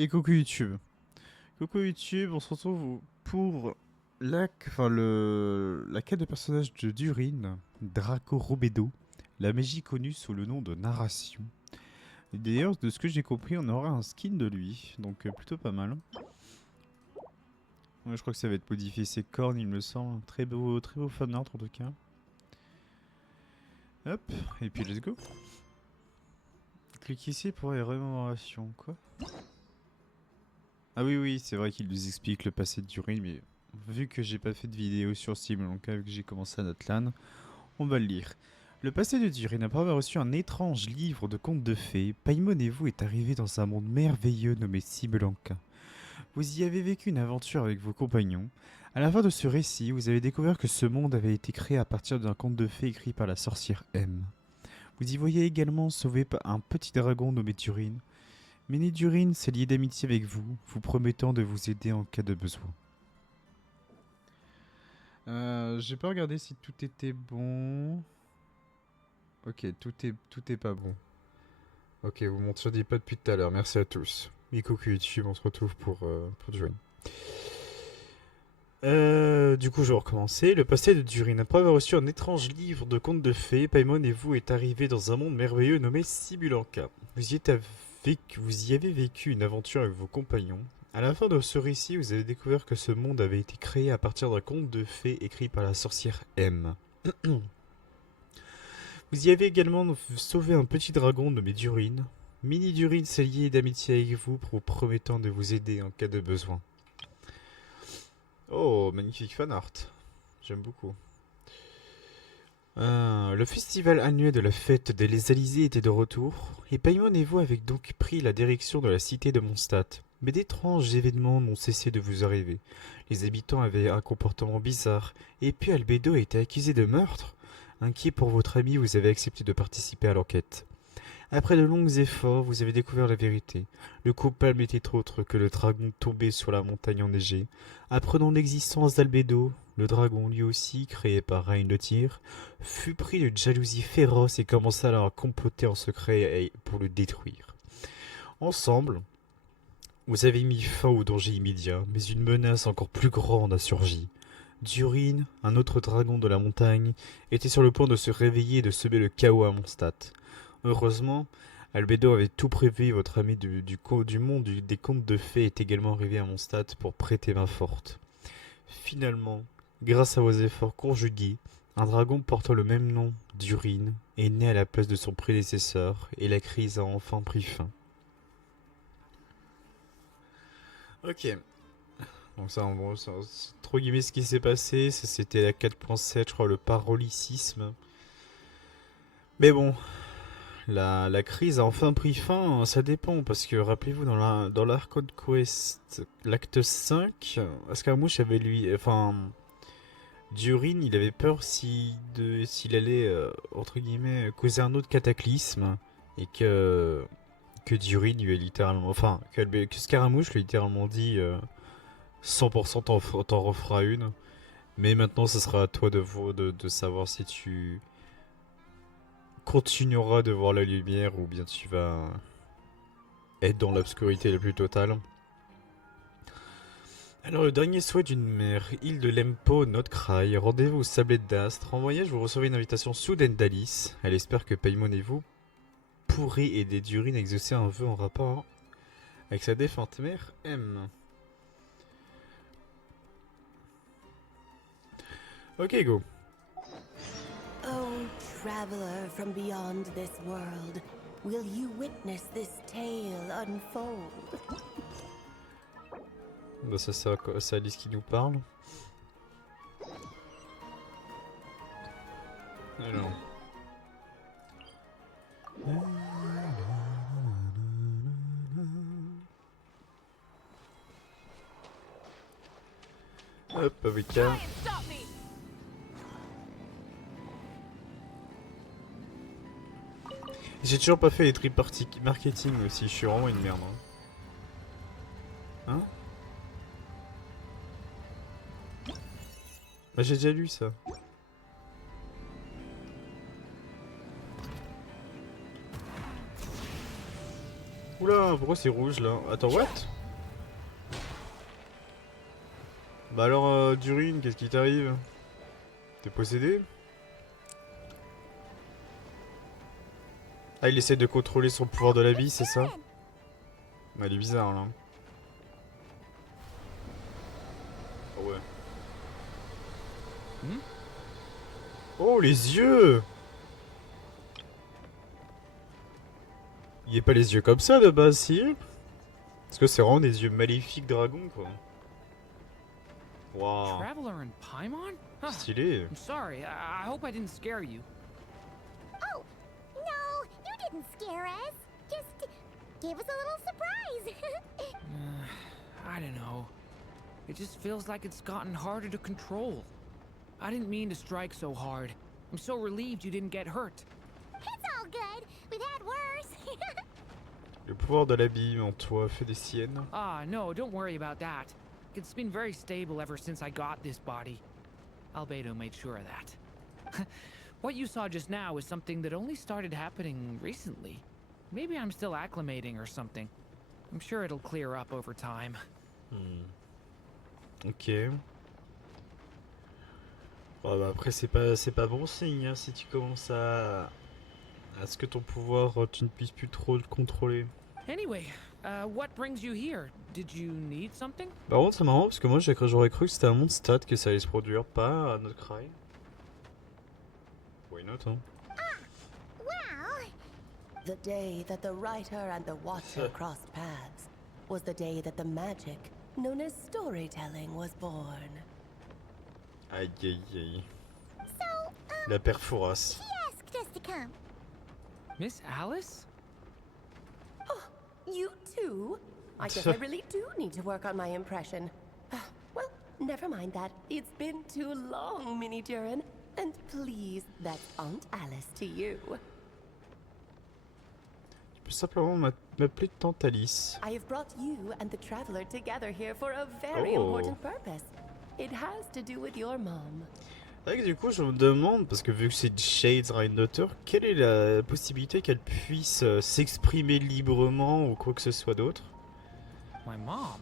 Et coucou YouTube. Coucou YouTube, on se retrouve pour la quête de personnage de Durin, Draco Robedo, la magie connue sous le nom de Narration. Et d'ailleurs, de ce que j'ai compris, on aura un skin de lui, donc plutôt pas mal. Ouais, je crois que ça va être modifier ses cornes, il me semble. Très beau fan art en tout cas. Hop, et puis let's go. Clique ici pour les remémorations, quoi. Ah oui, c'est vrai qu'il nous explique le passé de Durin, mais vu que j'ai pas fait de vidéo sur Steam, donc vu que j'ai commencé à Natlan, on va le lire. Le passé de Durin, après avoir reçu un étrange livre de contes de fées, Paimon et vous est arrivé dans un monde merveilleux nommé Siblanca. Vous y avez vécu une aventure avec vos compagnons. À la fin de ce récit, vous avez découvert que ce monde avait été créé à partir d'un conte de fées écrit par la sorcière M. Vous y voyez également sauvé un petit dragon nommé Durin. Mais Durin s'est lié d'amitié avec vous, vous promettant de vous aider en cas de besoin. J'ai pas regardé si tout était bon. Ok, tout est pas bon. Ok, vous m'entendiez pas depuis tout à l'heure, merci à tous. Et coucou YouTube, on se retrouve pour Durin. Du coup, je vais recommencer. Le passé de Durin. Après avoir reçu un étrange livre de contes de fées, Paimon et vous est arrivé dans un monde merveilleux nommé Sibulanka. Vous y avez vécu une aventure avec vos compagnons. À la fin de ce récit, vous avez découvert que ce monde avait été créé à partir d'un conte de fées écrit par la sorcière M. Vous y avez également sauvé un petit dragon nommé Durin. Mini Durin s'est lié d'amitié avec vous, promettant de vous aider en cas de besoin. Oh, magnifique fan art. J'aime beaucoup. Le festival annuel de la fête des Alizés était de retour, et Paimon et vous avez donc pris la direction de la cité de Mondstadt. Mais d'étranges événements n'ont cessé de vous arriver. Les habitants avaient un comportement bizarre, et puis Albedo a été accusé de meurtre. Inquiet pour votre ami, vous avez accepté de participer à l'enquête. Après de longs efforts, vous avez découvert la vérité. Le coupable n'était autre que le dragon tombé sur la montagne enneigée. Apprenant l'existence d'Albedo, le dragon, lui aussi créé par Reine de Tyr, fut pris de jalousie féroce et commença alors à comploter en secret pour le détruire. Ensemble, vous avez mis fin au danger immédiat, mais une menace encore plus grande a surgi. Durin, un autre dragon de la montagne, était sur le point de se réveiller et de semer le chaos à Mondstadt. Heureusement, Albedo avait tout prévu et votre ami du monde des contes de fées est également arrivé à Mondstadt pour prêter main forte. Finalement, grâce à vos efforts conjugués, un dragon portant le même nom, Durin, est né à la place de son prédécesseur et la crise a enfin pris fin. Ok, donc ça en gros, c'est trop guillemets ce qui s'est passé, ça c'était la 4.7, je crois, le parolicisme. Mais bon, la crise a enfin pris fin, ça dépend, parce que rappelez-vous, dans l'Archon Quest, l'acte 5, Ascarmouche avait lui. Enfin. Durin, il avait peur s'il allait, entre guillemets, causer un autre cataclysme, et que Durin lui a littéralement. Enfin, que Scaramouche lui a littéralement dit 100% t'en referas une. Mais maintenant, ce sera à toi de savoir si tu continueras de voir la lumière ou bien tu vas être dans l'obscurité la plus totale. Alors, le dernier souhait d'une mère, île de Lempo, Notcraï, rendez-vous au Sablé d'Astre. En voyage, vous recevez une invitation soudaine d'Alice. Elle espère que Paimon et vous pourrez aider Durin à exaucer un vœu en rapport avec sa défunte mère, M. Ok, go. Oh, traveler from beyond this world, will you witness this tale unfold? Bah, ça, c'est Alice qui nous parle. Alors. Hop, avec elle. J'ai toujours pas fait les triparties marketing aussi, je suis vraiment une merde. Hein, bah, j'ai déjà lu ça. Oula, pourquoi c'est rouge là? Attends, what? Bah alors, Durin, qu'est-ce qui t'arrive? T'es possédé? Ah, il essaie de contrôler son pouvoir de la vie, c'est ça? Bah, il est bizarre là. Ah ouais. Hmm? Oh, les yeux! Il n'y a pas les yeux comme ça de base, si? Parce que c'est vraiment des yeux maléfiques dragons, quoi. Waouh, Traveler and Paimon? Huh, stylé. I'm sorry. I hope I didn't scare you. Oh, no, you didn't scare us. Just gave us a little surprise. I don't know. It just feels like it's gotten harder to control. I didn't mean to strike so hard. I'm so relieved you didn't get hurt. It's all good. We've had worse. Le pouvoir de l'abîme en toi fait des siennes. Ah, no, don't worry about that. It's been very stable ever since I got this body. Albedo made sure of that. What you saw just now is something that only started happening recently. Maybe I'm still acclimating or something. I'm sure it'll clear up over time. Ok. Bon, bah après, c'est pas bon signe hein, si tu commences à ce que ton pouvoir, tu ne puisses plus trop le contrôler. Anyway, what brings you here? Did you need something? Par contre, c'est marrant parce que moi j'aurais cru que c'était à mon stade que ça allait se produire, pas à notre cry. Why not, hein? Well, The day that the writer and the watcher crossed paths was the day that the magic known as storytelling was born. Aïe aïe aïe. so, La perforace. he asked us to come. Miss Alice? You too? I guess I really do need to work on my impression. Well, never mind that. It's been too long, Minnie Durin. And please, that's Aunt Alice to you. Tu peux simplement m'appeler Tante Alice. I have brought you and the traveler together here for a very Oh. important purpose. It has to do with your mom. C'est vrai que du coup, je me demande, parce que vu que c'est Shades Rhinedaughter, quelle est la possibilité qu'elle puisse s'exprimer librement ou quoi que ce soit d'autre? My mom.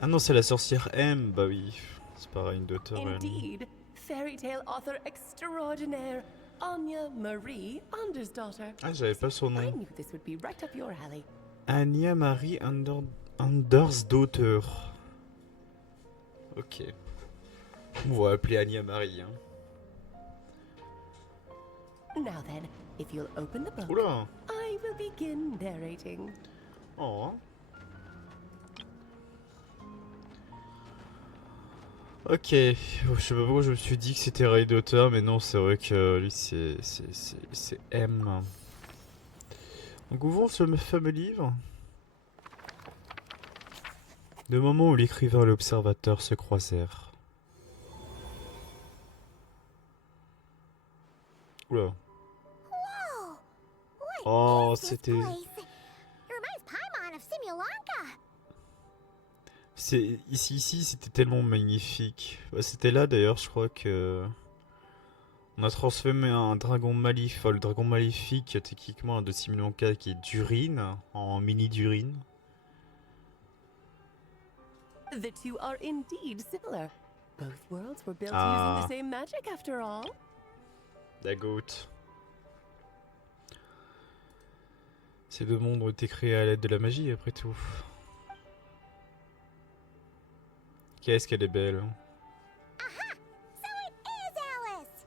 Ah non, c'est la sorcière M, bah oui. C'est pas Rhinedaughter, elle. Indeed, fairy tale author extraordinaire, Anya Marie Andersdaughter. Ah, j'avais pas son I nom. knew this would be right up your alley. Anya Marie Andersdaughter. Ok. On va appeler Anya Marie, hein. Now then, if you'll open the book, Oula. I will begin narrating. Oh. Ok, je sais pas pourquoi je me suis dit que c'était Ray d'auteur, mais non, c'est vrai que lui c'est M. Donc ouvrons ce fameux livre. Le moment où l'écrivain et l'observateur se croisèrent. Oula. Whoa, what Oh, is this c'était... place? It reminds Paimon of Simulanka. C'est ici c'était tellement magnifique. Bah, c'était là d'ailleurs, je crois que on a transformé un dragon maléfique, le dragon maléfique techniquement de Simulanka qui est Durin en mini Durin. The two are indeed similar. Both worlds were built Ah. using the same magic after all. La goat. Ces deux mondes ont été créés à l'aide de la magie après tout. Qu'est-ce qu'elle est belle. So it is Alice.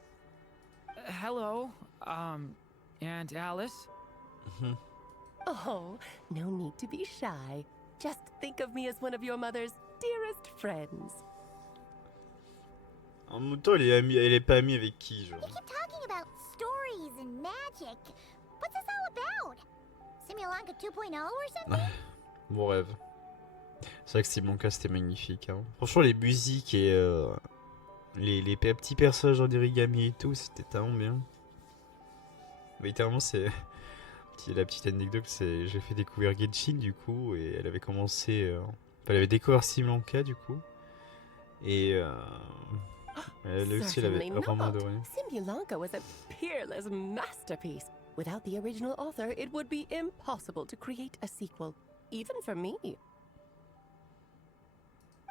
Hello, Aunt Alice? Oh, no need to be shy. Just think of me as one of your mother's dearest friends. En même temps, elle est pas amie avec qui, genre. You keep talking about stories and magic. What's this all about? Simulanka 2.0 or something? Mon rêve. C'est vrai que Simulanka c'était magnifique. Hein. Franchement, les musiques et les petits personnages en origami et tout, c'était tellement bien. Mais littéralement, c'est. La petite anecdote, c'est. J'ai fait découvrir Genshin du coup, et elle avait commencé. Enfin, elle avait découvert Simulanka du coup. Et. Elle aussi, elle avait Certainly vraiment not. adoré. Simulanka was a peerless masterpiece Without the original author, it would be impossible to create a sequel, even for me.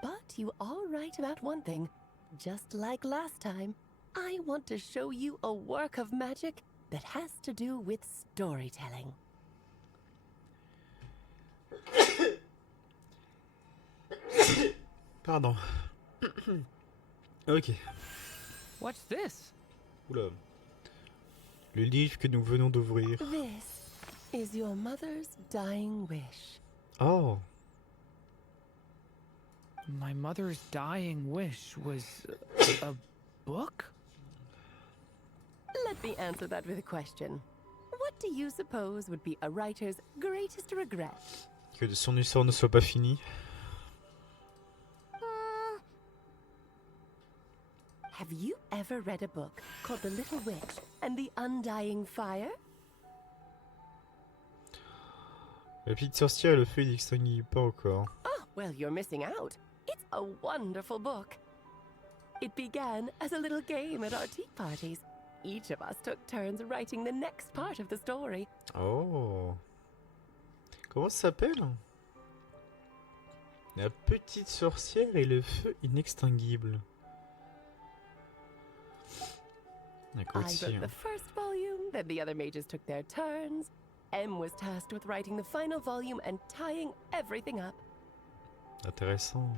But you are right about one thing. Just like last time, I want to show you a work of magic that has to do with storytelling. Pardon. Ok. What's this? Oula. Le livre que nous venons d'ouvrir. This is your mother's dying wish. Oh. My mother's dying wish was a book? Let me answer that with a question. What do you suppose would be a writer's greatest regret? Que son histoire ne soit pas finie. Have you ever read a book called The Little Witch and the Undying Fire? La petite sorcière et le feu n'extinguit pas encore. Oh, well, you're missing out. It's a wonderful book. It began as a little game at our tea parties. Each of us took turns writing the next part of the story. Oh. Comment ça s'appelle? La petite sorcière et le feu inextinguible. D'accord, I wrote the first volume, then the other mages took their turns. M was tasked with writing the final volume and tying everything up. Intéressant.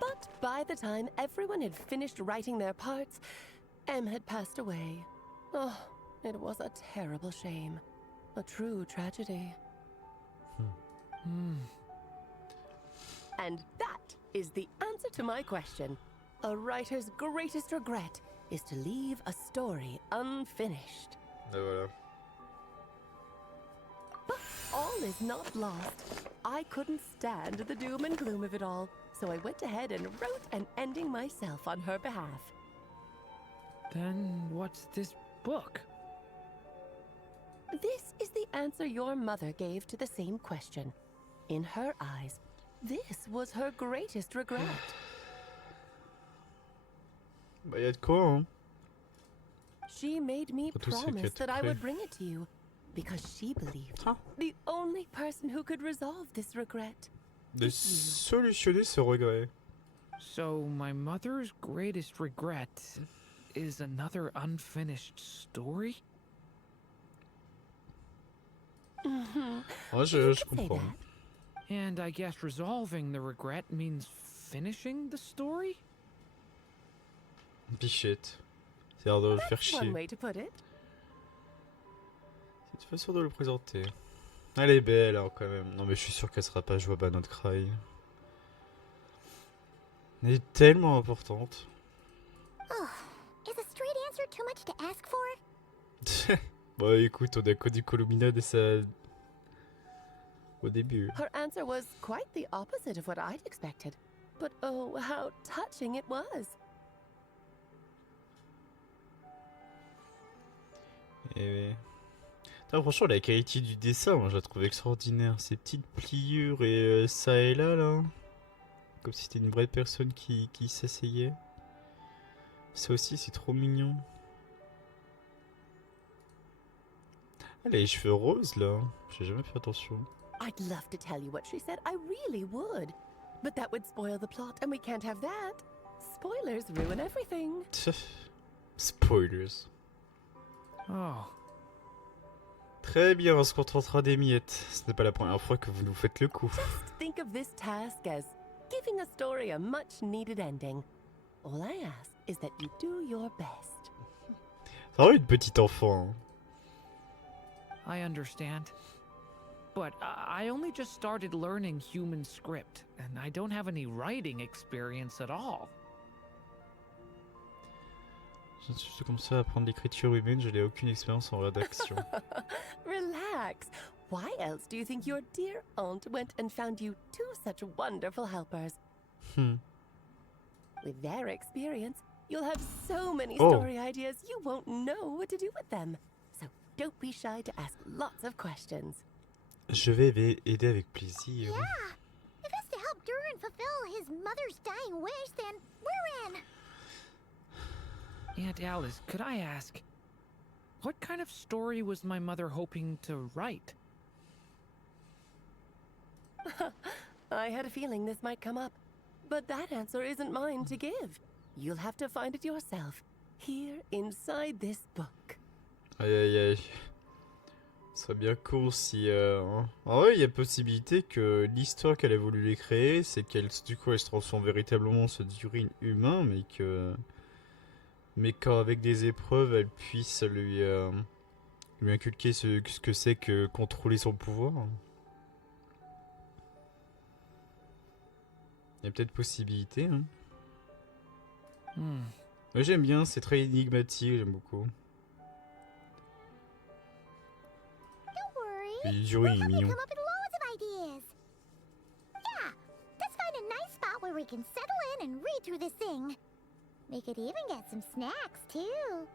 But by the time everyone had finished writing their parts, M had passed away. Oh, it was a terrible shame. A true tragedy. And that is the answer to my question. A writer's greatest regret is to leave a story unfinished. Et voilà. But all is not lost. I couldn't stand the doom and gloom of it all, so I went ahead and wrote an ending myself on her behalf. Then what's this book? This is the answer your mother gave to the same question. In her eyes, this was her greatest regret. Bah y'a de quoi, hein. She made me Pour tous ceux qui promise étaient that I prêts. would bring it to you, because she believed Ah. the only person who could resolve this regret. De solutionner ce regret. So my mother's greatest regret is another unfinished story? Ouais, je You could say comprends. that. And I guess resolving the regret means finishing the story? Bichette. C'est l'air de le faire That's chier. one way to put it. C'est une façon de le présenter. Elle est belle, hein, quand même. Non, mais je suis sûr qu'elle sera pas jouable à notre cry. Elle est tellement importante. Oh, is a straight answer too much to ask for? Bon, écoute, on a connu Colomina de sa... au début. Her answer was quite the opposite of what I'd expected. But oh, how touching it was. Et ouais. Putain, franchement, la qualité du dessin, moi, je la trouve extraordinaire. Ces petites pliures et ça et là, là. Comme si c'était une vraie personne qui s'asseyait. Ça aussi, c'est trop mignon. Elle a les cheveux roses, là. J'ai jamais fait attention. I'd love to tell you what she said. I really would. But that would spoil the plot, and we can't have that. Spoilers ruin everything. Spoilers. Oh, Très bien, on se contentera des miettes. Ce n'est pas la première fois que vous nous faites le coup. Just think of this task as giving a story a much needed ending. All I ask is that you do your best. C'est vraiment une petite enfant. Hein. I understand. But I only just started learning human script, and I don't have any writing experience at all. Je suis comme ça à apprendre l'écriture humaine, je n'ai aucune expérience en rédaction. Relax. Why else do you think your dear aunt went and found you two such wonderful helpers? With their experience, you'll have so many Oh. story ideas you won't know what to do with them. So don't be shy to ask lots of questions. Je vais aider avec plaisir. Yeah. If it's to help Durin fulfill his mother's dying wish, then we're in. Aunt Alice, could I ask, What kind of story was my mother hoping to write? I had a feeling this might come up, but that answer isn't mine to give. You'll have to find it yourself, here inside this book. Aïe aïe aïe. Ce serait bien cool si... En vrai, il y a possibilité que l'histoire qu'elle a voulu les créer, c'est qu'elle du coup elle se transforme véritablement en ce Durin humain, mais que... Mais qu'avec des épreuves, elle puisse lui inculquer ce que c'est que contrôler son pouvoir. Il y a peut-être possibilité, hein. Hmm. Moi j'aime bien, c'est très énigmatique, j'aime beaucoup. Don't worry. Et Durin il est We'll mignon. come up with loads of ideas. Yeah, let's find a nice spot where we can settle in and read through this thing. We could even get some snacks too.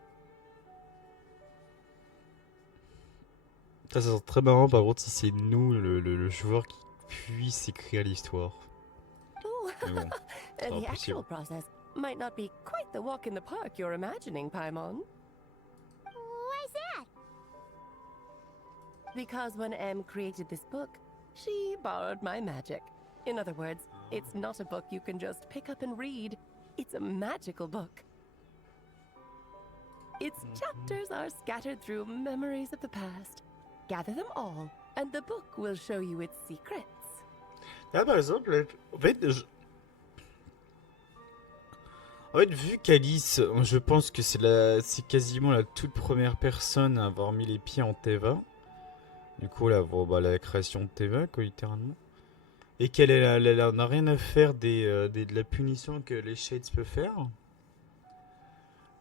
Ça serait très marrant par contre si c'est nous, le joueur, qui puisse écrire l'histoire. Ooh, Mais bon, and not the actual process might not be quite the walk in the park you're imagining, Paimon. Why's that? Because when Em created this book, she borrowed my magic. In other words, it's not a book you can just pick up and read. It's a magical book. Its chapters are scattered through memories of the past. Gather them all, and the book will show you its secrets. Là par exemple, en fait, vu qu'Alice, je pense que c'est quasiment la toute première personne à avoir mis les pieds en Teva. Du coup, là, bon, bah, la création de Teva, quoi, littéralement. Et qu'elle n'a rien à faire de la punition que les Shades peuvent faire.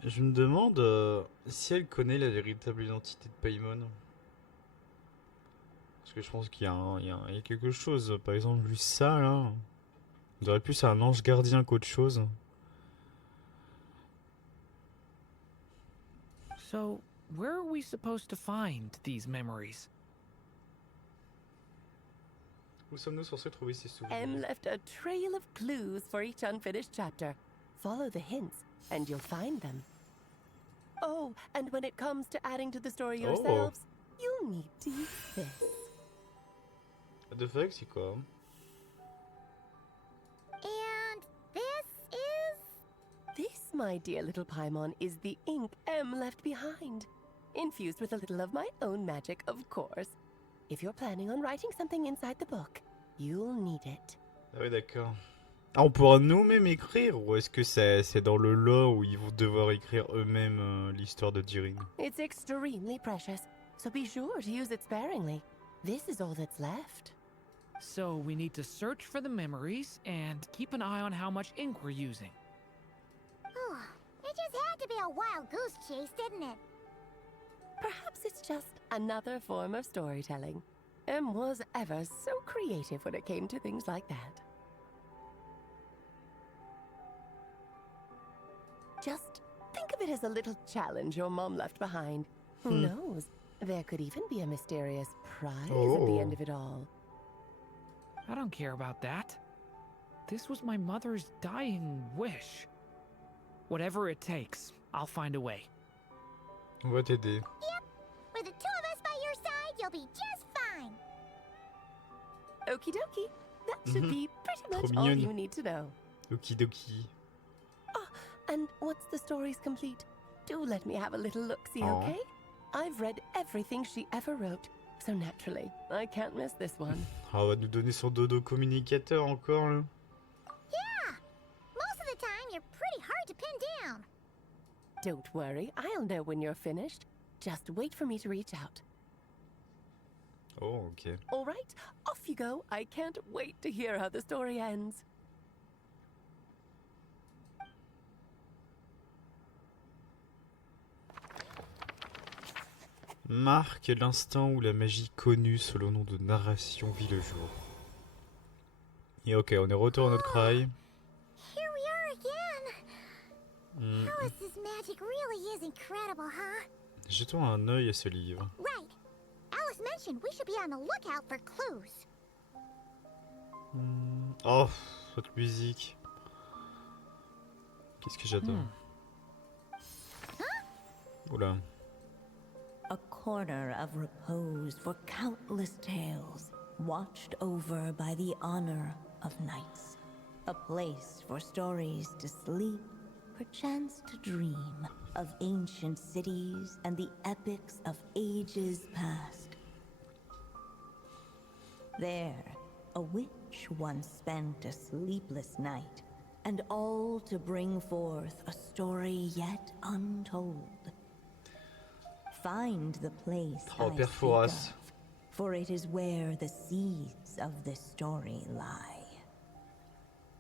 Je me demande si elle connaît la véritable identité de Paimon. Parce que je pense qu'il y a quelque chose. Par exemple, juste ça, là. On dirait plus un ange gardien qu'autre chose. So, where are we supposed to find these memories? Où sommes-nous censés trouver ces souvenirs? Em left a trail of clues for each unfinished chapter. Follow the hints, and you'll find them. Oh, and when it comes to adding to the story Oh. yourselves, you'll need to use this. What the fuck, c'est quoi? And this is... This, my dear little Paimon, is the ink Em left behind. Infused with a little of my own magic, of course. If you're planning on writing something inside the book, you'll need it. Ah oui, d'accord. Ah, on pourra nous-mêmes écrire, ou est-ce que c'est dans le lore où ils vont devoir écrire eux-mêmes l'histoire de Durin? It's extremely precious, so be sure to use it sparingly. This is all that's left. So, we need to search for the memories and keep an eye on how much ink we're using. Oh, it just had to be a wild goose chase, didn't it? Perhaps it's just another form of storytelling. Em was ever so creative when it came to things like that. Just think of it as a little challenge your mom left behind. Who knows? There could even be a mysterious prize at the end of it all. I don't care about that. This was my mother's dying wish. Whatever it takes, I'll find a way. On va t'aider. With the two of us by your side, you'll be just fine. Okie dokie. That should be pretty Trop much all mignonne. you need to know. Okidoki. And once the story's complete, do let me have a little look-see, Aw. okay? I've read everything she ever wrote, so naturally, I can't miss this one. Ah, on va nous donner son dodo communicateur encore, là. Yeah! Most of the time, you're pretty hard to pin down. Don't worry, I'll know when you're finished. Just wait for me to reach out. Oh, ok. All right, off you go. I can't wait to hear how the story ends. Marque l'instant où la magie connue sous le nom de narration vit le jour. Et ok, on est retour à notre craille. Here we are again. Hmm, Alice's magic really is incredible, huh? Jetons un œil à ce livre. Right. Alice mentioned we should be on the lookout for clues. Oh, cette musique. Qu'est-ce que j'adore. Oula. corner of repose for countless tales, watched over by the honor of knights. A place for stories to sleep, perchance to dream of ancient cities and the epics of ages past. There, a witch once spent a sleepless night, and all to bring forth a story yet untold. Find the place Oh, I Père speak Fouras. of, for it is where the seeds of this story lie.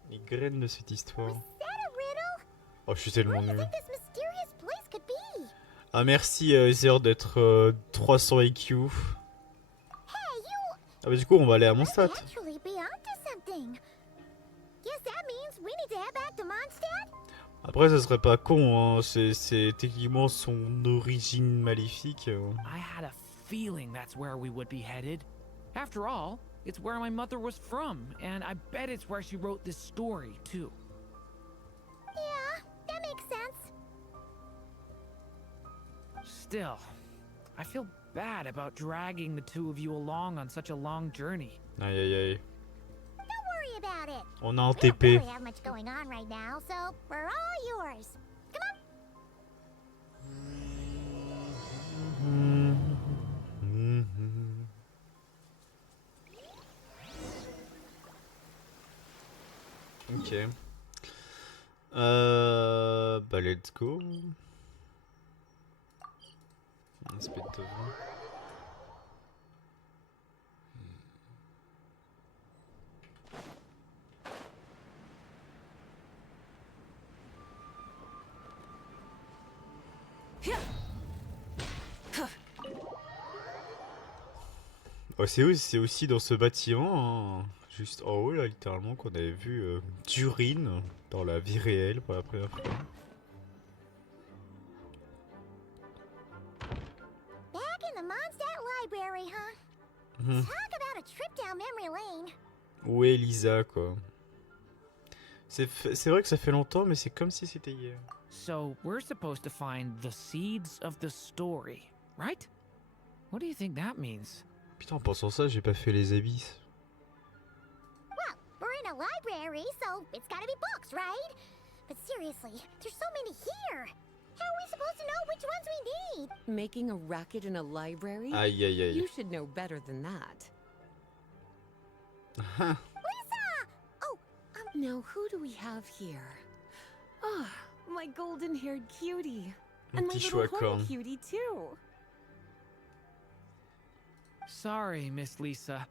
Les graines de cette histoire. Was that a riddle? Oh, je suis Where tellement do you nul. think this mysterious place could be? Ah, merci Heather d'être 300 IQ. Hey, you Ah bah du coup, on va aller à might Mondstadt. actually be onto something. Guess that means we need to head back to Mondstadt? Après, ça serait pas con, hein. C'est techniquement son origine maléfique. I had a feeling that's where we would be headed. After all, it's where my mother was from, and I bet it's where she wrote this story, too. Yeah, that makes sense. Still, I feel bad about dragging the two of you along on such a long journey. Aïe aïe aïe. Don't worry about it. On a un We don't TP. really have much going on right now, so we're all yours. Come on. Ok. Bah let's go. Un split de vin. Oh, c'est aussi dans ce bâtiment, hein, juste en haut là, littéralement, qu'on avait vu Durin dans la vie réelle pour la première fois. Back in the Mondstadt Library, huh? Mhm. Talk about a trip down memory lane. Où est Lisa, quoi? C'est vrai que ça fait longtemps, mais c'est comme si c'était hier. So, we're supposed to find the seeds of the story, right? What do you think that means? Putain, en pensant ça, j'ai pas fait les abysses. Well, we're in a library, so it's gotta be books, right? But seriously, there's so many here. How are we supposed to know which ones we need? Making a racket in a library? Aïe aïe aïe. You should know better than that. Ah, Lisa! Oh, Now, who do we have here? Ah, my golden-haired cutie. mon And my petit little horny chouacorn. cutie, too. Sorry, Miss Lisa.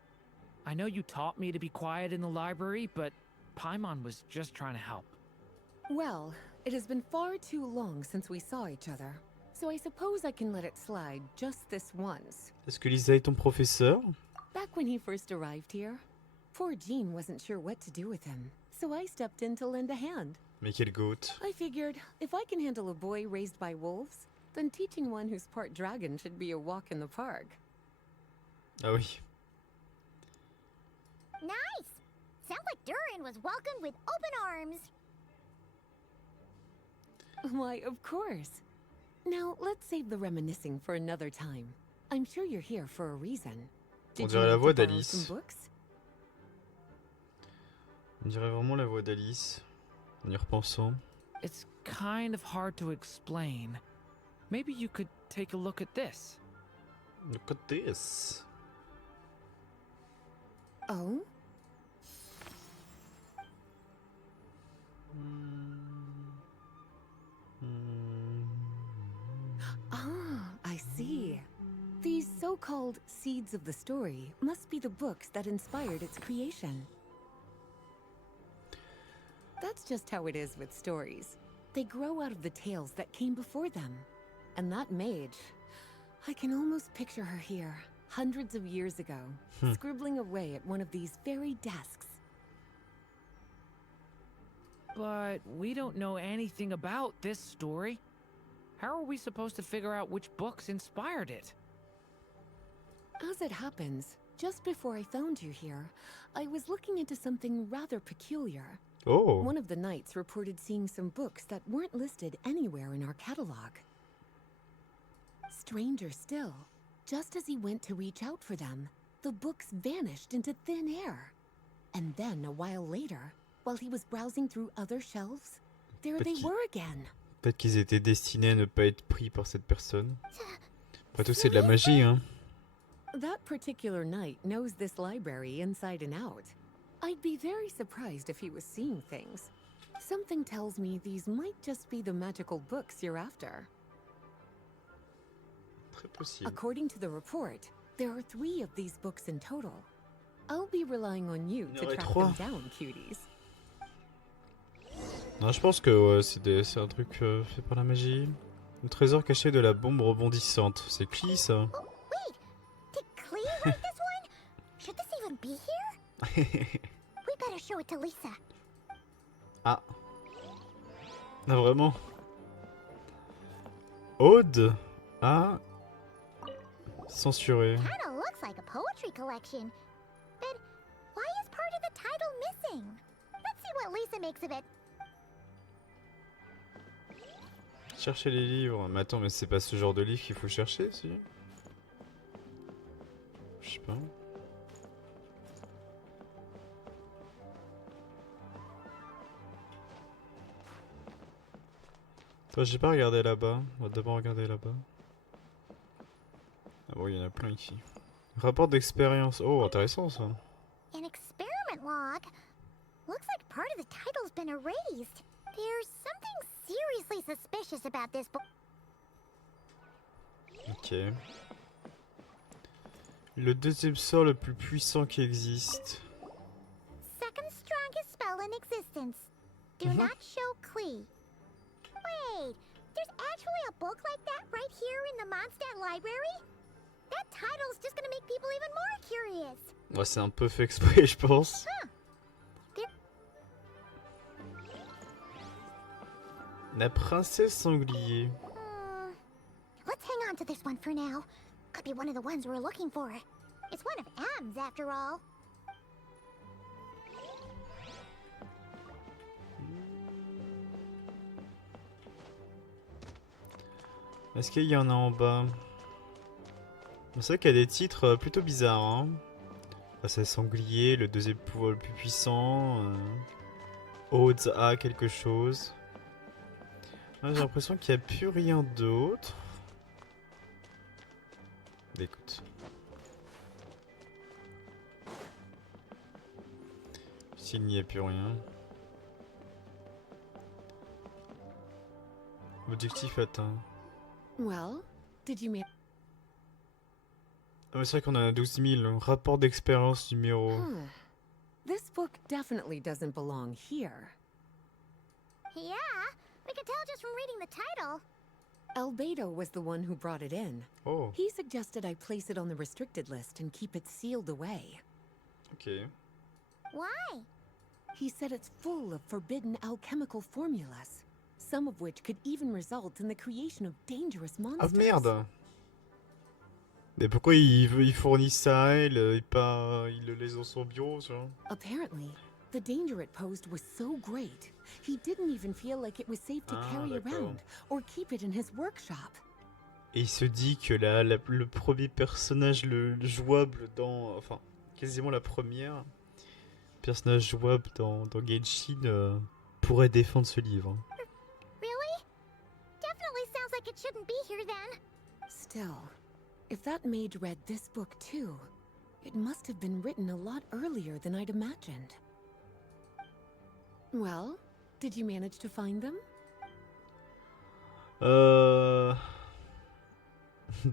I know you taught me to be quiet in the library, but Paimon was just trying to help. Well, it has been far too long since we saw each other, so I suppose I can let it slide just this once. Est-ce que Lisa est ton professeur? Back when he first arrived here, poor Jean wasn't sure what to do with him, so I stepped in to lend a hand. Mais quelle goat. I figured, if I can handle a boy raised by wolves, then teaching one who's part dragon should be a walk in the park. Ah oui. nice! Sounds like Durin was welcomed with open arms. Why, of course. Now, let's save the reminiscing for another time. I'm sure you're here for a reason. On Did you dirait la need voix to borrow d'Alice. some books? On dirait vraiment la voix d'Alice. En y repensant. It's kind of hard to explain. Maybe you could take a look at this. Look at this. Oh? Ah, I see. These so-called seeds of the story must be the books that inspired its creation. That's just how it is with stories. They grow out of the tales that came before them. And that mage, I can almost picture her here, hundreds of years ago, scribbling away at one of these very desks. But we don't know anything about this story. How are we supposed to figure out which books inspired it? As it happens, just before I found you here, I was looking into something rather peculiar. Oh. One of the knights reported seeing some books that weren't listed anywhere in our catalog. Stranger still, just as he went to reach out for them, the books vanished into thin air. And then, a while later, while he was browsing through other shelves, there they were again. Peut-être qu'ils étaient destinés à ne pas être pris par cette personne. Après tout, c'est de la magie, hein. That particular knight knows this library inside and out. I'd be very surprised if he was seeing things. Something tells me these might just be the magical books you're after. Très possible. According to the report, there are 3 of these books in total. I'll be relying on you Il y to en aurait track 3. them down, cuties. Non, je pense que ouais, c'est un truc fait par la magie. Le trésor caché de la bombe rebondissante. C'est qui ça? Oh, wait! Did Klee write this one? Should this even be here? We better show it to Lisa. Ah. Non, vraiment. Ode à censuré. Kinda looks like a poetry collection. But why is part of the title missing? Let's see what Lisa makes of it. Chercher les livres. Mais attends, mais c'est pas ce genre de livre qu'il faut chercher, si? Je sais pas. Toi, j'ai pas regardé là-bas. On va d'abord regarder là-bas. Ah bon, il y en a plein ici. Rapport d'expérience. Oh, intéressant ça. An experiment log. Looks like part of the title's been erased. There's something seriously suspicious about this book. Ok. Le deuxième sort le plus puissant qui existe. Second strongest spell in existence. Do not show Klee. Wait, there's actually a book like that right here in the Mondstadt library? That title's just gonna make people even more curious. Ouais, c'est un peu fait exprès, je pense. La princesse sanglier. Let's hang on to this one for now. Could be one of the ones we're looking for. It's one of M's after all. Est-ce qu'il y en a en bas? C'est vrai qu'il y a des titres plutôt bizarres. Hein. C'est sanglier, le deuxième pouvoir le plus puissant. Odds à quelque chose. Ah, j'ai l'impression qu'il n'y a plus rien d'autre. Écoute. S'il n'y a plus rien. Objectif atteint. Well, did you Ah, mais c'est vrai qu'on en a 12 000. Rapport d'expérience numéro. This book definitely doesn't belong here. Yeah, we can tell just from reading the title. Albedo was the one who brought it in. Oh, He suggested I place it on the restricted list and keep it sealed away. ok. Why? He said it's full of forbidden alchemical formulas, some of which could even result in the creation of dangerous Ah monsters. merde! Mais pourquoi il fournit ça à elle et pas il le laisse dans son bureau, tu vois? Apparently, the danger it posed was so great, he didn't even feel like it was safe to Ah, carry d'accord. around or keep it in his workshop. Et il se dit que le premier personnage le jouable dans... Enfin, quasiment la première personnage jouable dans Genshin pourrait défendre ce livre. Really? Definitely sounds like it shouldn't be here then. Still, if that mage read this book too, it must have been written a lot earlier than I'd imagined. Well, did you manage to find them?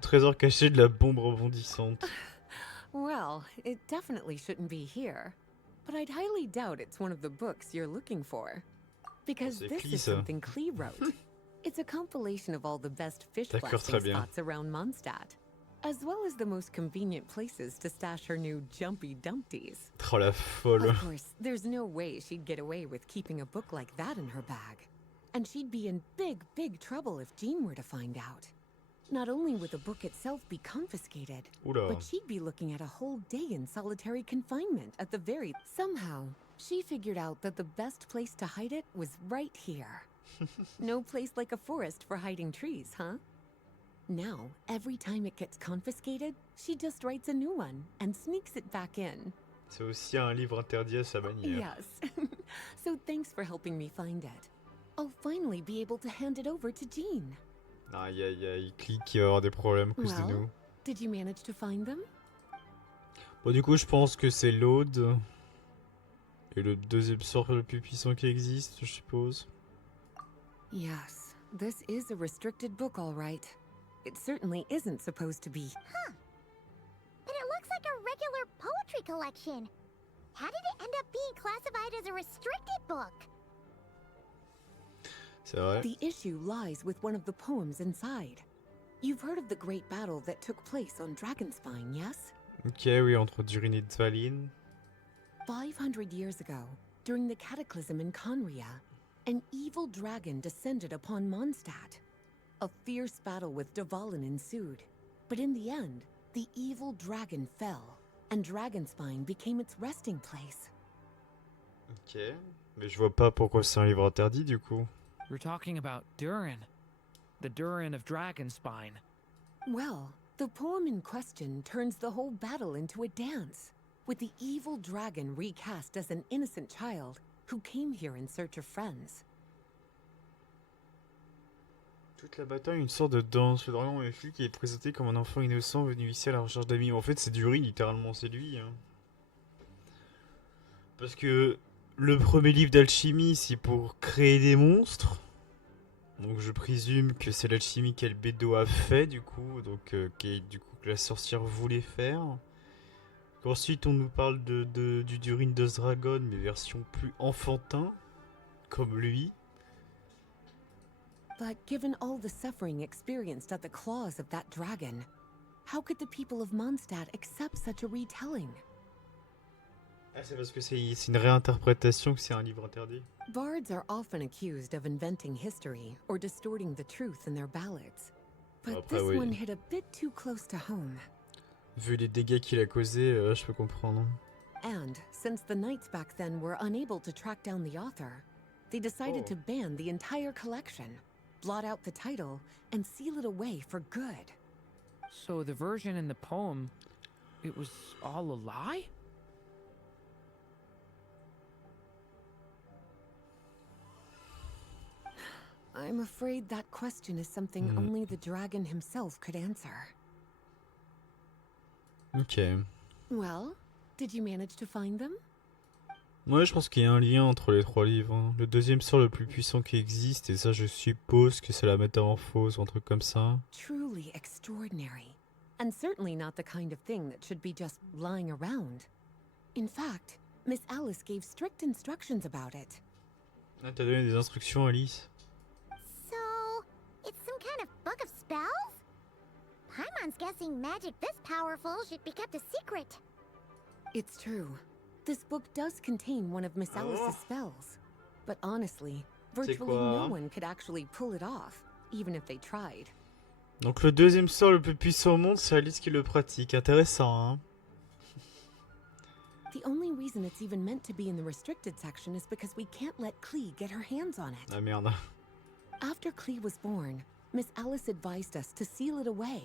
Trésor caché de la bombe rebondissante. Well, it definitely shouldn't be here. But I'd highly doubt it's one of the books you're looking for. Because c'est this Klee, is ça. something Klee wrote. It's a compilation of all the best fish D'accord, blasting très bien. spots around Mondstadt, as well as the most convenient places to stash her new jumpy dumpties. Oh la folle. Of course, there's no way she'd get away with keeping a book like that in her bag. And she'd be in big, big trouble if Jean were to find out. Not only would the book itself be confiscated, Oula. but she'd be looking at a whole day in solitary confinement at the very... Somehow, she figured out that the best place to hide it was right here. No place like a forest for hiding trees, huh? Now, every time it gets confiscated, she just writes a new one and sneaks it back in. C'est aussi un livre interdit à sa manière. Yes. So thanks for helping me find it. I'll finally be able to hand it over to Jean. Aïe aïe aïe, clique, il va avoir des problèmes à cause de Well, nous. did you manage to find them? Bon, du coup, je pense que c'est l'Aude. Et le deuxième sort le plus puissant qui existe, je suppose. Yes, this is a restricted book, all right. It certainly isn't supposed to be. But it looks like a regular poetry collection. How did it end up being classified as a restricted book? C'est vrai. The issue lies with one of the poems inside. You've heard of the great battle that took place on Dragonspine, yes? Ok, oui, entre Durin et Dvalin. 500 years ago, during the cataclysm in Conria, an evil dragon descended upon Mondstadt. A fierce battle with Dvalin ensued, but in the end, the evil dragon fell, and Dragonspine became its resting place. Ok. Mais je vois pas pourquoi c'est un livre interdit, du coup. We're talking about Durin. The Durin of Dragonspine. Well, the poem in question turns the whole battle into a dance, with the evil dragon recast as an innocent child who came here in search of friends. Toute la bataille, une sorte de danse. Le dragon est qui est présenté comme un enfant innocent venu ici à la recherche d'amis. En fait, c'est Durin, littéralement, c'est lui. Hein. Parce que le premier livre d'alchimie, c'est pour créer des monstres. Donc je présume que c'est l'alchimie qu'Albedo a fait, du coup. Donc que la sorcière voulait faire. Ensuite, on nous parle du Durin Dragon, mais version plus enfantin, comme lui. But given all the suffering experienced at the claws of that dragon, how could the people of Mondstadt accept such a retelling? Ah, c'est parce que c'est une réinterprétation que c'est un livre interdit. Bards are often accused of inventing history or distorting the truth in their ballads. But Après, this oui. one hit a bit too close to home. Vu les dégâts qu'il a causés, je peux comprendre. And since the knights back then were unable to track down the author, they decided to ban the entire collection, blot out the title, and seal it away for good. So the version in the poem, it was all a lie? I'm afraid that question is something only the dragon himself could answer. Ok. Well, did you manage to find them? Ouais, je pense qu'il y a un lien entre les trois livres. Hein. Le deuxième sort le plus puissant qui existe, et ça, je suppose que c'est la métamorphose ou un truc comme ça. Truly extraordinary, and certainly not the kind of thing that should be just lying around. In fact, Miss Alice gave strict instructions about it. Ah, t'as donné des instructions, Alice? So, it's some kind of book of spells? Paimon's guessing magic this powerful should be kept a secret. It's true. This book does contain one of Miss Alice's spells. But honestly, virtually no one could actually pull it off, even if they tried. Donc le deuxième sort le plus puissant au monde, c'est Alice qui le pratique. Intéressant, hein? The only reason it's even meant to be in the restricted section is because we can't let Klee get her hands on it. Ah merde. After Klee was born, Miss Alice advised us to seal it away.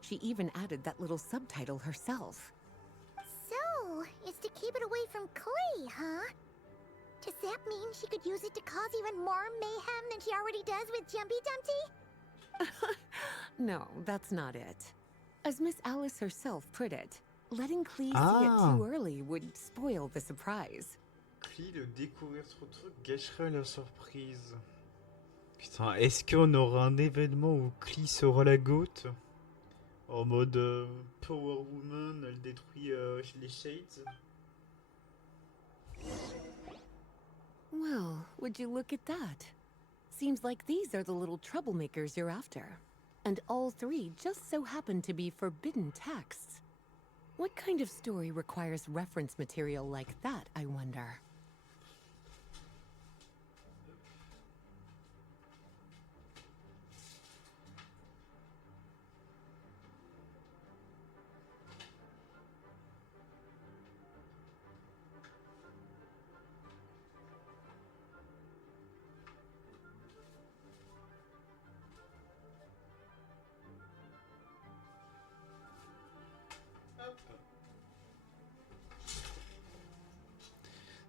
She even added that little subtitle herself. So, it's to keep it away from Klee, huh? Does that mean she could use it to cause even more mayhem than she already does with Jumpy Dumpty? No, that's not it. As Miss Alice herself put it, letting Klee see it too early would spoil the surprise. Klee de découvrir trop de trucs gâcherait la surprise. Putain, est-ce qu'on aura un événement où Klee sera la goutte? En mode Power Woman, elle détruit les Shades? Well, would you look at that? Seems like these are the little troublemakers you're after. And all three just so happen to be forbidden texts. What kind of story requires reference material like that, I wonder?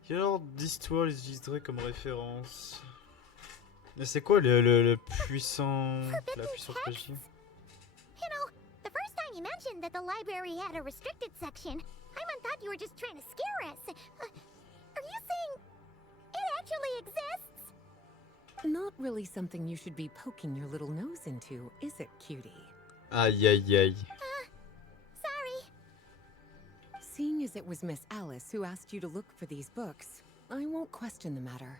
Quel genre d'histoire les utiliserait comme référence? Mais c'est quoi le puissant... La puissante magie? You know, the first time you mentioned that the library had a restricted section, Paimon thought you were just trying to scare us. Are you saying it actually exists? Not really something you should be poking your little nose into, is it, cutie? Aïe aïe aïe. Sorry. Seeing as it was Miss Alice who asked you to look for these books, I won't question the matter.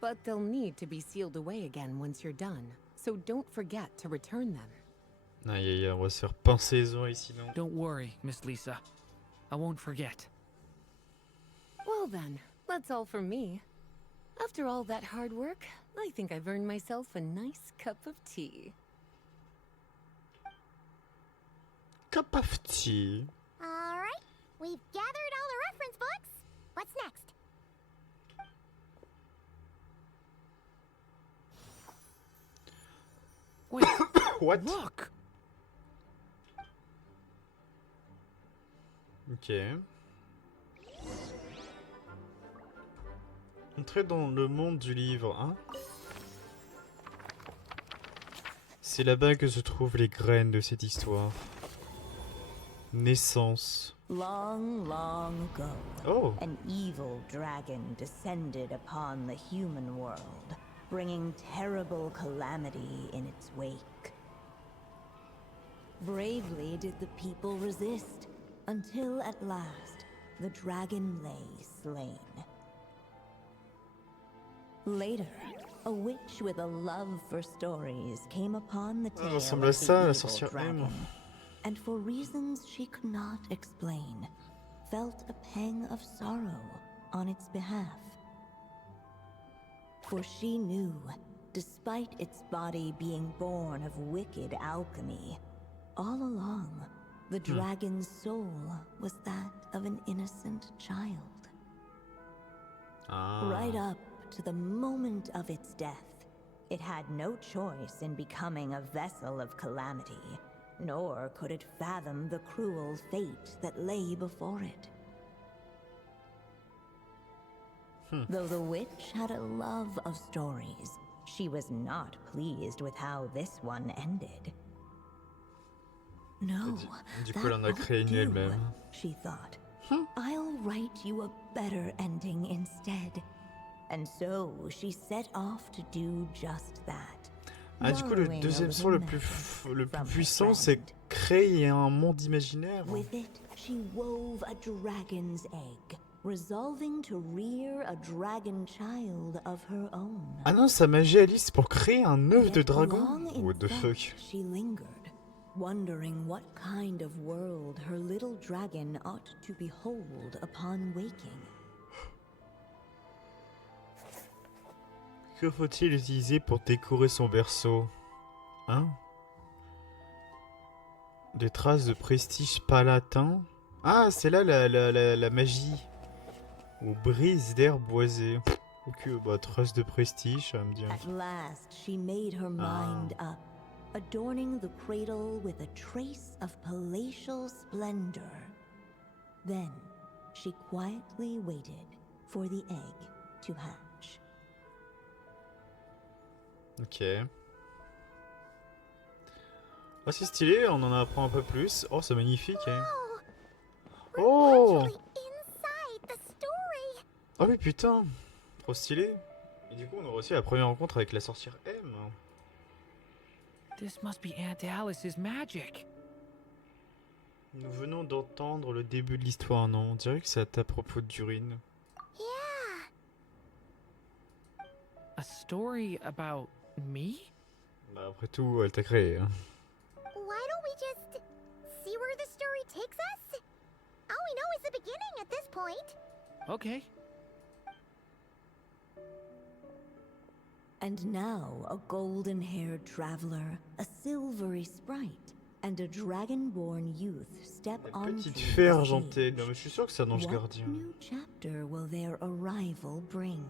But they'll need to be sealed away again once you're done, so don't forget to return them. Aïe aïe aïe, on va se faire pincer les oreilles sinon. Don't worry, Miss Lisa. I won't forget. Well then, that's all from me. After all that hard work, I think I've earned myself a nice cup of tea. Cup of tea. All right. We've gathered all the reference books. What's next? Wait, What? look! Ok. Entrer dans le monde du livre, hein? C'est là-bas que se trouvent les graines de cette histoire. Naissance. Long, long ago, Oh! an evil dragon descended upon the human world, bringing terrible calamity in its wake. Bravely did the people resist, until at last, the dragon lay slain. Later, a witch with a love for stories came upon the tale ressemble à of the ça, la evil sorcière dragon, M. and for reasons she could not explain, felt a pang of sorrow on its behalf. For she knew, despite its body being born of wicked alchemy, all along, the dragon's soul was that of an innocent child. Ah. Right up to the moment of its death, it had no choice in becoming a vessel of calamity, nor could it fathom the cruel fate that lay before it. Though the witch had a love of stories, she was not pleased with how this one ended. No, Du coup, elle en a that créé won't une do, elle-même. she thought. I'll write you a better ending instead. And so she set off to do just that. Ah, du coup, le borrowing a deuxième little sort le method plus from her puissant, c'est friend. créer un monde imaginaire. With it, she wove a dragon's egg, resolving to rear a dragon child of her own. Ah non, sa magie Alice, c'est pour créer un œuf de Yet dragon? long in What the thought, fuck? she lingered, wondering what kind of world her little dragon ought to behold upon waking. Que faut-il utiliser pour décorer son berceau? Hein? Des traces de prestige palatin? Ah, c'est là la magie. Ou brise d'herbe boisée. Ok, bah traces de prestige, ça va me dire. At last, she made her mind up, adorning the cradle with a trace of palatial splendor. Then, she quietly waited for the egg to hatch. Ok. Ah, c'est stylé, on en apprend un peu plus. Oh, c'est magnifique, hein. Oh! Oh! We're actually inside the story. Oh oui, putain! Trop stylé. Et du coup, on aura aussi la première rencontre avec la sorcière M. This must be Aunt Alice's magic. Nous venons d'entendre le début de l'histoire, non? On dirait que c'est à propos d'urine. Yeah. A story about me? Bah, après tout, elle t'a créé, hein. Why don't we just see where the story takes us? All we know is the beginning at this point. Okay. And now a golden-haired traveler, a silvery sprite, and a dragon-born youth step La onto petite the fée argentée. stage. Non, mais je suis sûr que c'est un ange What gardien. new chapter will their arrival bring?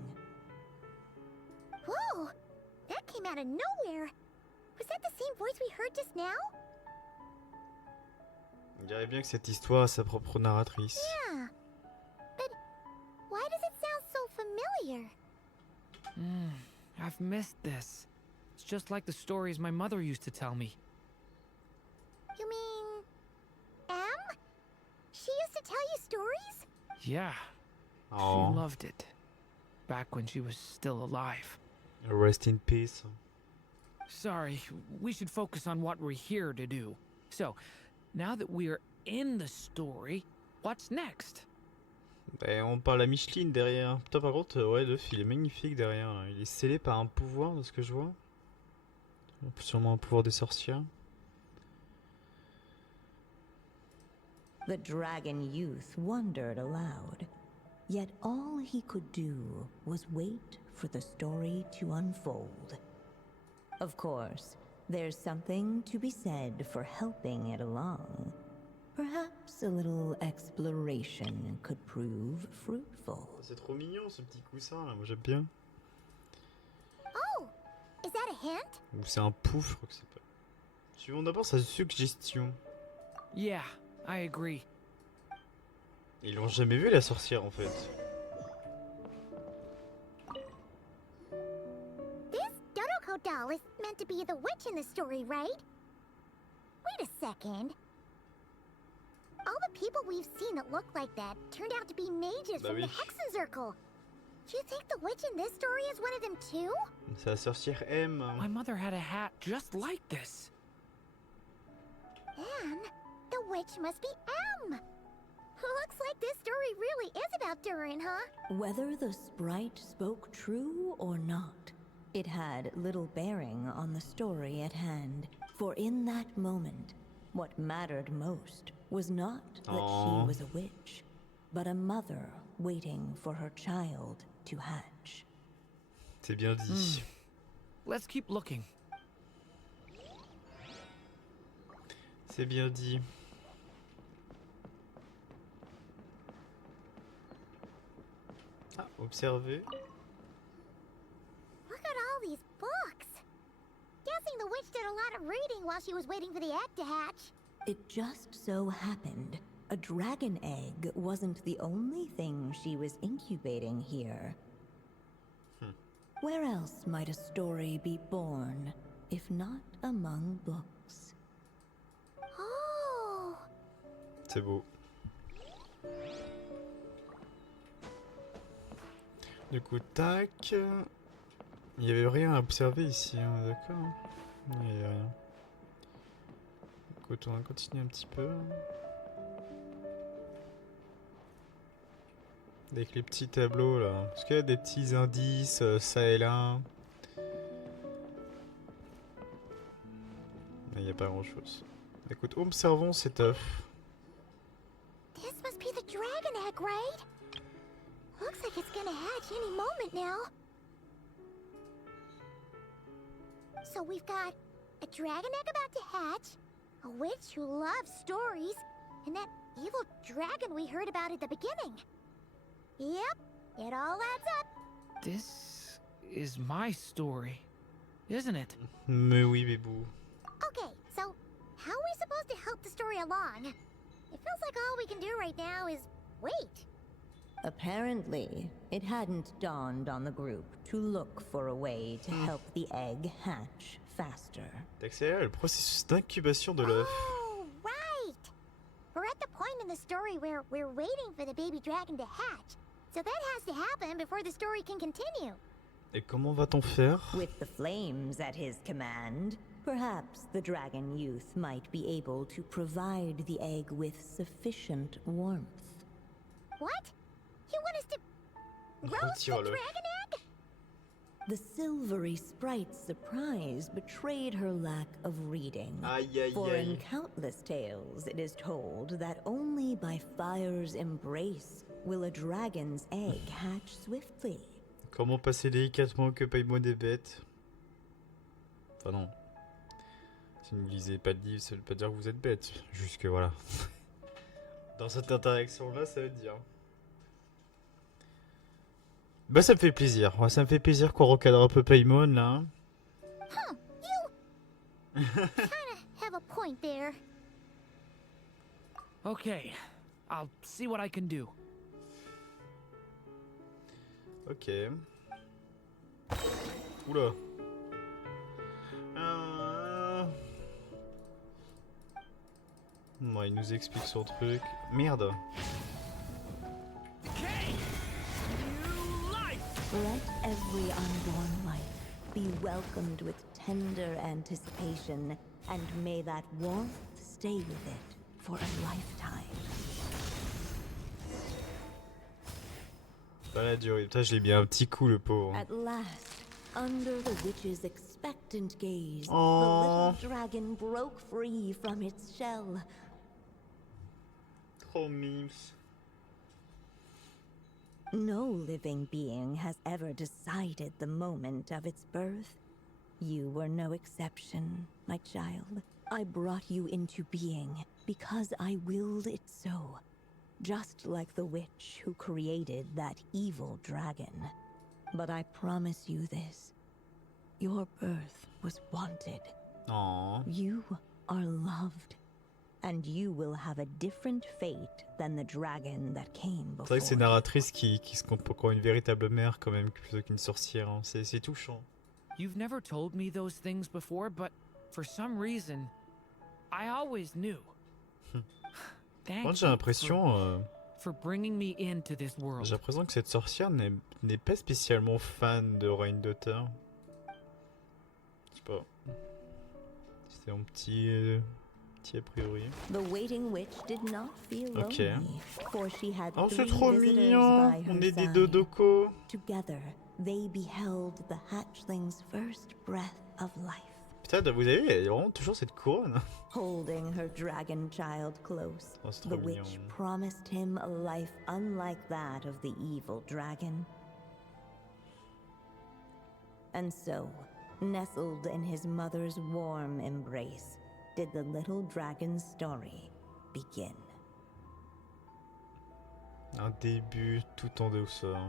Whoa! That came out of nowhere. Was that the same voice we heard just now? On dirait bien que cette histoire a sa propre narratrice. Yeah. But why does it sound so familiar? I've missed this. It's just like the stories my mother used to tell me. You mean... Em? She used to tell you stories? Yeah, Oh, she loved it. Back when she was still alive. rest in peace. Sorry, we should focus on what we're here to do. So, now that we're in the story, what's next? Et on parle à Micheline derrière. Putain, par contre, ouais, l'œuf, il est magnifique derrière. Là. Il est scellé par un pouvoir, de ce que je vois. Sûrement un pouvoir des sorcières. The dragon youth wondered aloud, yet all he could do was wait for the story to unfold. Of course, there's something to be said for helping it along. Perhaps a little exploration could prove fruitful. C'est trop mignon ce petit coussin là, moi j'aime bien. Oh, is that a hint? Ou c'est un pouf, je crois que c'est pas. Suivons d'abord sa suggestion. Yeah, I agree. Ils l'ont jamais vu la sorcière en fait. This Dodoko doll is meant to be the witch in the story, right? Wait a second. All the people we've seen that look like that turned out to be mages Bah from the oui. Hexenzirkel. Do you think the witch in this story is one of them too? C'est la sorcière M. My mother had a hat just like this. And the witch must be M. Looks like this story really is about Durin, huh? Whether the sprite spoke true or not, it had little bearing on the story at hand. For in that moment, what mattered most was not that Aw. she was a witch, but a mother waiting for her child to hatch. C'est bien dit. Let's keep looking. C'est bien dit. Ah, observez. Look at all these books. Guessing the witch did a lot of reading while she was waiting for the egg to hatch. It just so happened a dragon egg wasn't the only thing she was incubating here. Where else might a story be born, if not among books? Oh, C'est beau. Du coup, tac. Il n'y avait rien à observer ici, hein, d'accord? Non, il n'y avait rien. Écoute, on va continuer un petit peu. Avec les petits tableaux là. Est-ce qu'il y a des petits indices, ça et là? Il n'y a pas grand chose. Écoute, observons cet œuf. this must be the dragon egg, right? Looks like it's gonna hatch any moment now. So we've got a dragon egg about to hatch, a witch who loves stories, and that evil dragon we heard about at the beginning. Yep, it all adds up. This is my story, isn't it? Mais oui, bébou. Okay, so how are we supposed to help the story along? It feels like all we can do right now is wait. Apparently, it hadn't dawned on the group to look for a way to help the egg hatch faster. D'accélérer le processus d'incubation de l'œuf. Oh, right! We're at the point in the story where we're waiting for the baby dragon to hatch. So that has to happen before the story can continue. Et comment va-t-on faire? With the flames at his command, perhaps the dragon youth might be able to provide the egg with sufficient warmth. What? You want us to roast the Retire-le. dragon egg? The silvery sprite's surprise betrayed her lack of reading. Aïe aïe For in aïe. countless tales, it is told that only by fire's embrace will a dragon's egg hatch swiftly. Comment passer délicatement que paye-moi des bêtes? Enfin non. Si vous ne lisez pas de livre, ça veut pas dire que vous êtes bête. Juste que voilà. Dans cette interaction-là, ça veut dire. Bah ça me fait plaisir. Ouais, ça me fait plaisir qu'on recadre un peu Paimon là. Kinda have a point there. Okay, I'll see what I can do. Ok. Oula. Bon, il nous explique son truc. Merde. Let every unborn life be welcomed with tender anticipation, and may that warmth stay with it for a lifetime. Pas la durée. Putain, je l'ai mis un petit coup, le pauvre. At last, under the witch's expectant gaze, Oh. the little dragon broke free from its shell. Trop mimes. No living being has ever decided the moment of its birth. You were no exception, my child. I brought you into being because I willed it so. Just like the witch who created that evil dragon. But I promise you this. Your birth was wanted. Oh. You are loved. And you will have a different fate than the dragon that came C'est before. vrai que c'est une narratrice qui se comporte comme une véritable mère quand même, plutôt qu'une sorcière. Hein. C'est touchant. You've never told me those things before, but for some reason, I always knew. Thank Moi j'ai you l'impression for bringing me into this world. j'ai l'impression que cette sorcière n'est pas spécialement fan de Reigndottir. Je sais pas. C'était mon petit a priori. The waiting witch did not feel Ok. lonely, for she had Oh, c'est three trop visitors mignon. by her On est des side. dodocos. Together, they beheld the hatchling's first breath of life. Putain, vous avez vu, il y a vraiment toujours cette couronne. Holding her dragon child close, Oh, c'est the trop witch mignon. promised him a life unlike that of the evil dragon. And so, nestled in his mother's warm embrace, did the little dragon's story begin. Un début tout en douceur.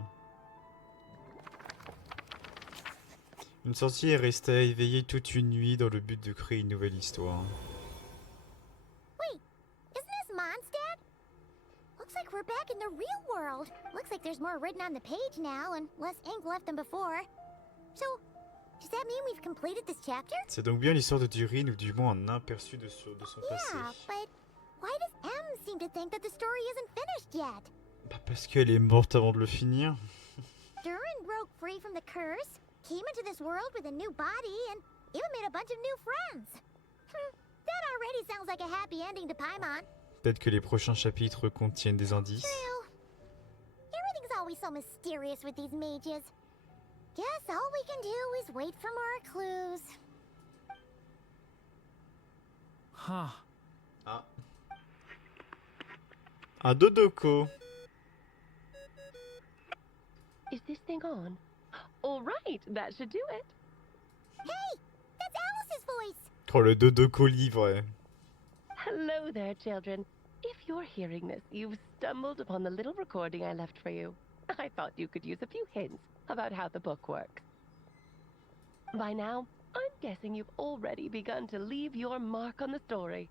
Une sorcière resta éveillée toute une nuit dans le but de créer une nouvelle histoire. Wait, isn't this Mondstadt? Looks like we're back in the real world. Looks like there's more written on the page now and less ink left than before. So, does that mean we've completed this chapter? C'est donc bien l'histoire de Durin, ou du moins un aperçu de son passé. Yeah, but why does M seem to think that the story isn't finished yet? Bah parce qu'elle est morte avant de le finir. Durin broke free from the curse, came into this world with a new body, and even made a bunch of new friends. That already sounds like a happy ending to Paimon. Peut-être que les prochains chapitres contiennent des indices. True. Everything's always so mysterious with these mages. Guess all we can do is wait for more clues. Huh. Ah. Un dodoko. Is this thing on? All right, that should do it. Hey, that's Alice's voice. Oh, le dodoko livre. Hello there, children. If you're hearing this, you've stumbled upon the little recording I left for you. I thought you could use a few hints about how the book works. By now, I'm guessing you've already begun to leave your mark on the story.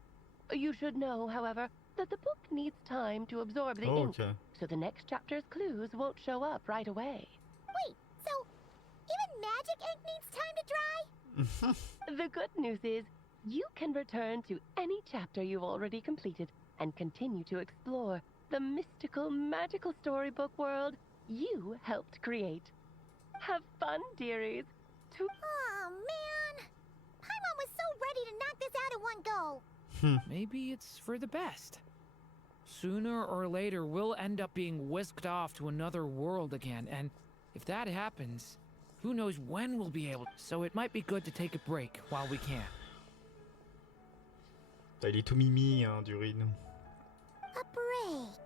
You should know, however, that the book needs time to absorb the Oh, ink, ok. so the next chapter's clues won't show up right away. Wait, so even magic ink needs time to dry? The good news is, you can return to any chapter you've already completed and continue to explore the mystical, magical storybook world you helped create. Have fun, dearies. Oh, man. Paimon was so ready to knock this out in one go. Maybe it's for the best. Sooner or later, we'll end up being whisked off to another world again, and if that happens, who knows when we'll be able. So it might be good to take a break while we can. Il est tout mimi, hein, Durin. A break.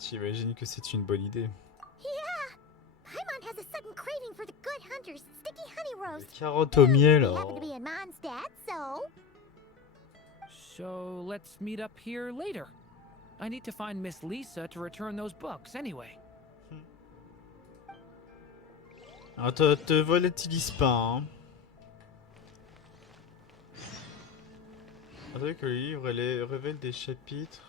J'imagine que c'est une bonne idée. Yeah. Paimon has a sudden craving for the good hunter's sticky honey roast. Carotte au miel. We happen Oh. to be in Mondstadt, so... So let's meet up here later. I need to find Miss Lisa to return those books anyway. Ah, te volatilise pas, hein. On dirait que le livre révèle des chapitres.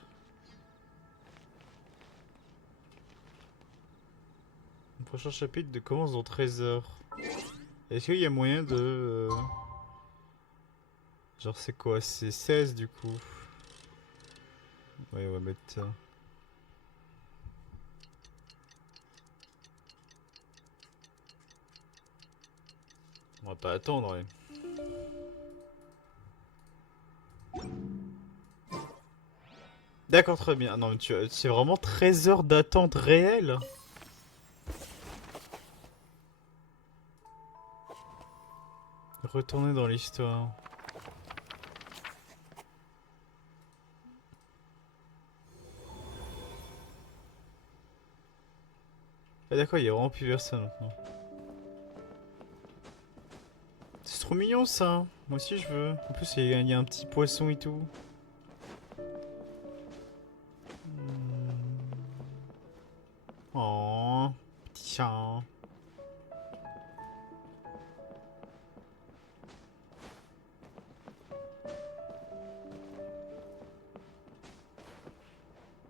Le prochain chapitre commence dans 13 heures. Est-ce qu'il y a moyen de... Genre c'est quoi? C'est 16 du coup. Ouais, on va mettre ça. On va pas attendre. Ouais. D'accord, très bien. Non, mais c'est vraiment 13 heures d'attente réelle. Retourner dans l'histoire. Ah d'accord, il y a vraiment plus personne maintenant. C'est trop mignon ça. Moi aussi je veux. En plus il y a un petit poisson et tout. Oh, petit chat.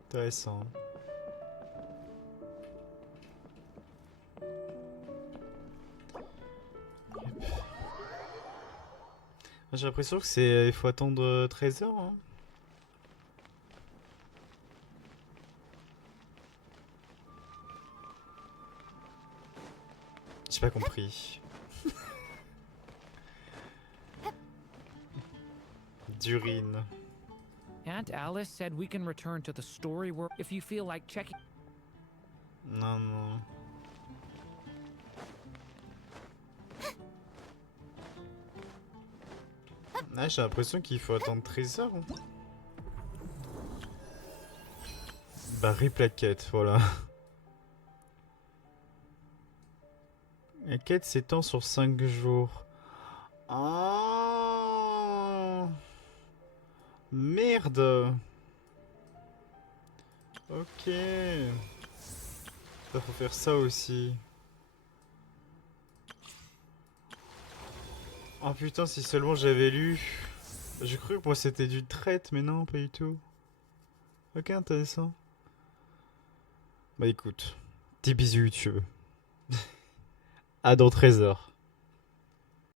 Intéressant. J'ai l'impression que c'est... Il faut attendre 13 heures. Hein. J'ai pas compris. D'urine. Aunt Alice said we can return to the story world if you feel like checking. Non, non. Ah, j'ai l'impression qu'il faut attendre 13 heures. Hein. Barry plaquette, voilà. La quête s'étend sur 5 jours. Oh merde. Ok. Il faut faire ça aussi. Oh putain, si seulement j'avais lu. J'ai cru que moi c'était du traite, mais non, pas du tout. Ok, intéressant. Bah écoute, petit bisou YouTube. À dans 13 heures.